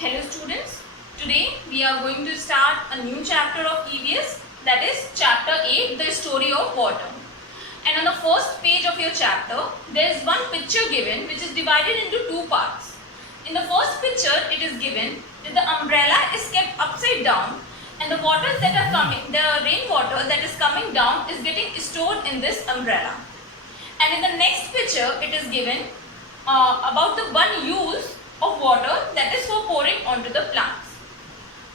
Hello students, today we are going to start a new chapter of EVS, that is chapter 8, the story of water. And on the first page of your chapter, there is one picture given which is divided into two parts. In the first picture, it is given that the umbrella is kept upside down and the water that are coming, the rainwater that is coming down is getting stored in this umbrella. And in the next picture, it is given about the one use of water that is for pouring onto the plants.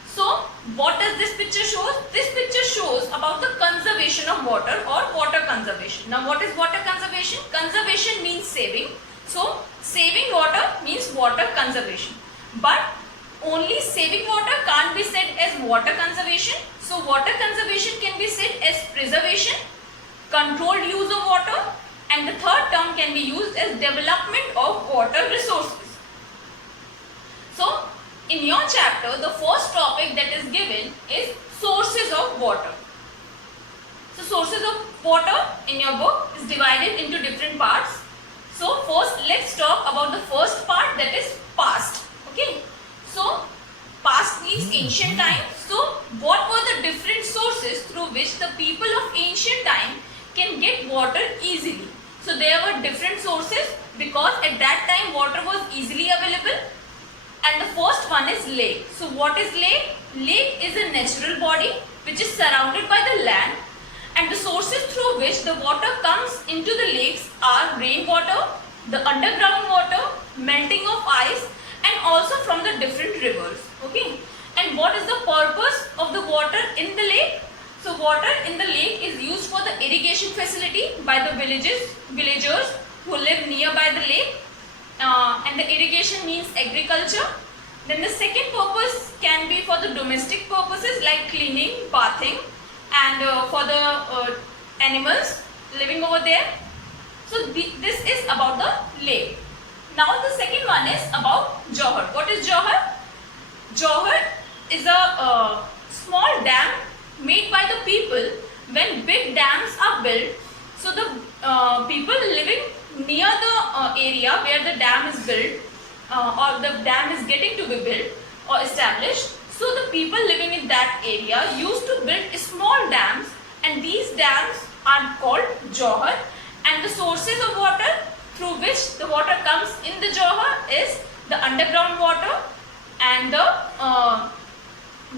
So, what does this picture show? This picture shows about the conservation of water or water conservation. Now, what is water conservation? Conservation means saving. So, saving water means water conservation. But only saving water can't be said as water conservation. So, water conservation can be said as preservation, controlled use of water, and the third term can be used as development of water resources. So, in your chapter, the first topic that is given is sources of water. So, sources of water in your book is divided into different parts. So, first let's talk about the first part, that is past. Okay. So, past means ancient time. So, what were the different sources through which the people of ancient time can get water easily? So, there were different sources because at that time water was easily available. And the first one is lake. So, what is lake? Lake is a natural body which is surrounded by the land, and the sources through which the water comes into the lakes are rainwater, the underground water, melting of ice, and also from the different rivers. Okay. And what is the purpose of the water in the lake? So, water in the lake is used for the irrigation facility by the villagers who live nearby the lake. And the irrigation means agriculture. Then the second purpose can be for the domestic purposes like cleaning, bathing, and for the animals living over there. So this is about the lake. Now the second one is about Johar. What is Johar? Johar is a small dam made by the people when big dams are built. So the people living near the area where the dam is built or the dam is getting to be built or established. So the people living in that area used to build small dams, and these dams are called Johar, and the sources of water through which the water comes in the Johar is the underground water and the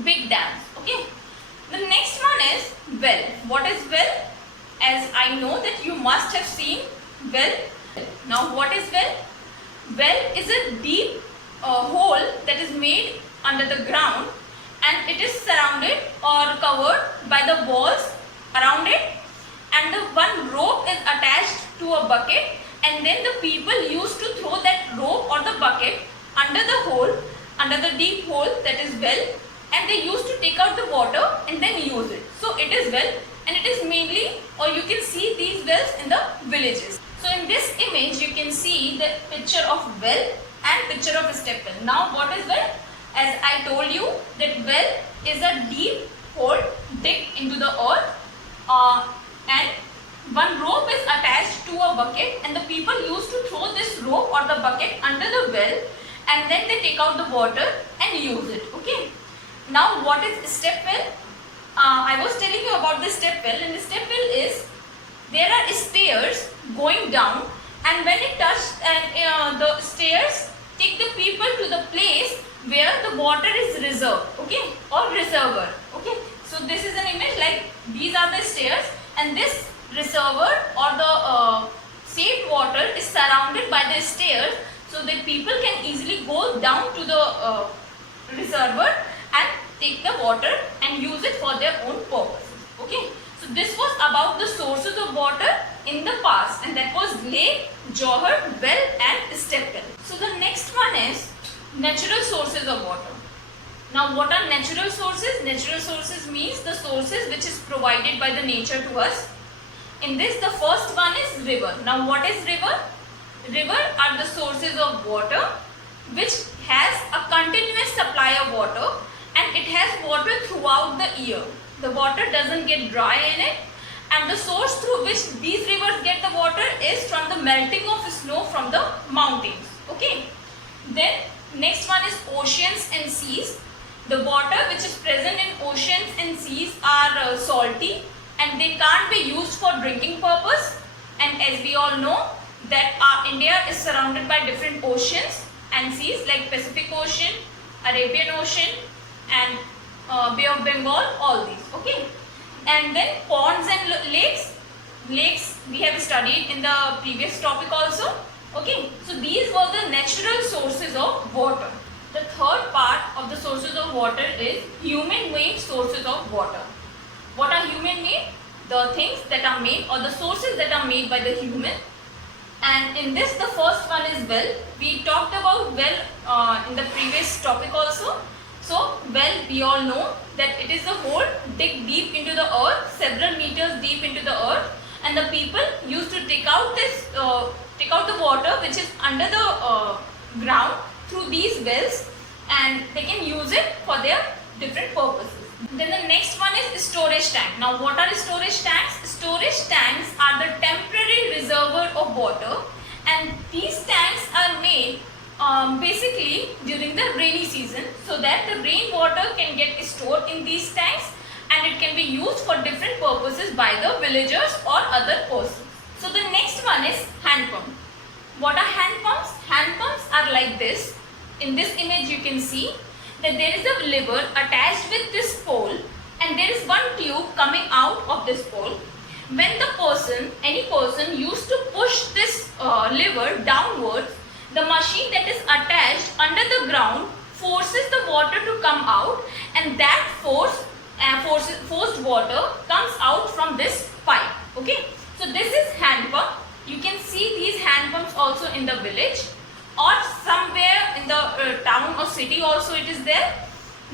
big dams. Okay. The next one is well. What is well? As I know that you must have seen well. Now what is well? Well is a deep hole that is made under the ground, and it is surrounded or covered by the walls around it, and the one rope is attached to a bucket, and then the people used to throw that rope or the bucket under the hole, under the deep hole that is well, and they used to take out the water and then use it. So it is well, and it is mainly, or you can see these wells in the villages. So in this image you can see the picture of well and picture of step well. Now what is well? As I told you that well is a deep hole dig into the earth, and one rope is attached to a bucket, and the people used to throw this rope or the bucket under the well, and then they take out the water and use it. Okay. Now what is step well? I was telling you about the step well, and the step well is there are stairs going down, and when it touches the stairs take the people to the place where the water is reserved, okay, or reservoir. Okay. So this is an image like these are the stairs, and this reservoir or the saved water is surrounded by the stairs, so that people can easily go down to the reservoir and take the water and use it for their own purposes. Okay. So this was about the sources of water in the past, and that was lake, Johar, well and step well. So the next one is natural sources of water. Now what are natural sources? Natural sources means the sources which is provided by the nature to us. In this the first one is river. Now what is river? River are the sources of water which has a continuous supply of water, and it has water throughout the year. The water doesn't get dry in it, and the source through which these rivers get the water is from the melting of snow from the mountains. Okay. Then Next one is oceans and seas. The water which is present in oceans and seas are salty and they can't be used for drinking purpose. And as we all know that our India is surrounded by different oceans and seas like Pacific Ocean, Arabian Ocean and Bay of Bengal, all these. Okay. And then ponds and lakes. Lakes we have studied in the previous topic also. Okay. So these were the natural sources of water. The third part of the sources of water is human-made sources of water. What are human-made? The things that are made or the sources that are made by the human. And in this, the first one is well. We talked about well in the previous topic also. So, well, we all know that it is a hole dig deep into the earth, several meters deep into the earth, and the people used to take out the water which is under the ground through these wells, and they can use it for their different purposes. Then the next one is storage tank. Now what are storage tanks? Storage tanks are the temporary reservoir of water, and these tanks are made basically during the rainy season so that the rainwater can get stored in these tanks and it can be used for different purposes by the villagers or other persons. So the next one is hand pump. What are hand pumps? Hand pumps are like this. In this image you can see that there is a lever attached with this pole and there is one tube coming out of this pole. When any person used to push this lever downwards, the machine that is attached under the ground forces the water to come out, and that forced water comes out from this pipe. Okay, so this is hand pump. You can see these hand pumps also in the village or somewhere in the town or city also it is there.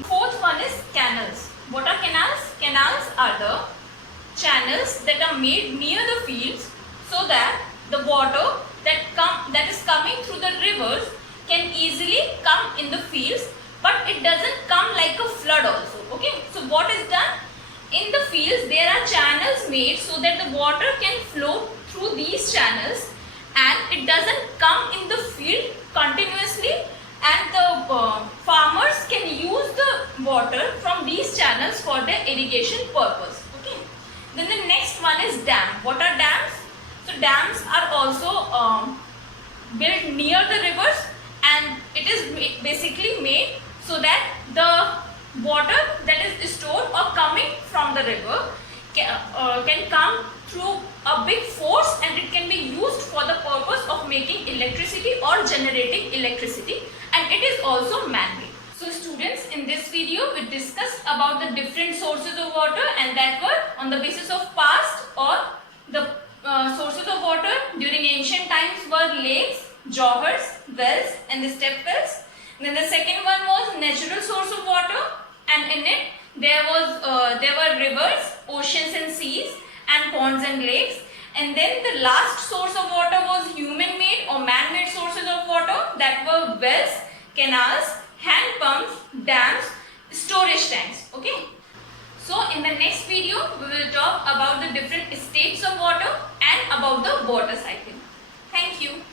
Fourth one is canals. What are canals? Canals are the channels that are made near the fields so that the water that is coming through the rivers can easily come in the fields, but it doesn't come like a flood also. Okay, so what is done? In the fields there are channels made so that the water can flow through these channels and it doesn't come in the field continuously, and the farmers can use the water from these channels for their irrigation purpose. Okay. Then the next one is dam. What are dams? So dams are also built near the rivers, and it is basically made so that the water that is stored or coming from the river can come through a big force and it can be used for the purpose of making electricity or generating electricity, and it is also man-made. So students, in this video we discussed about the different sources of water, and that were on the basis of past or the sources of water during ancient times were lakes, johars, wells and the step wells. Then the second one was natural source of water, and in it there were rivers, oceans and seas and ponds and lakes. And then the last source of water was human-made or man-made sources of water, that were wells, canals, hand pumps, dams, storage tanks. Okay. So in the next video we will talk about the different states of water and about the water cycle. Thank you.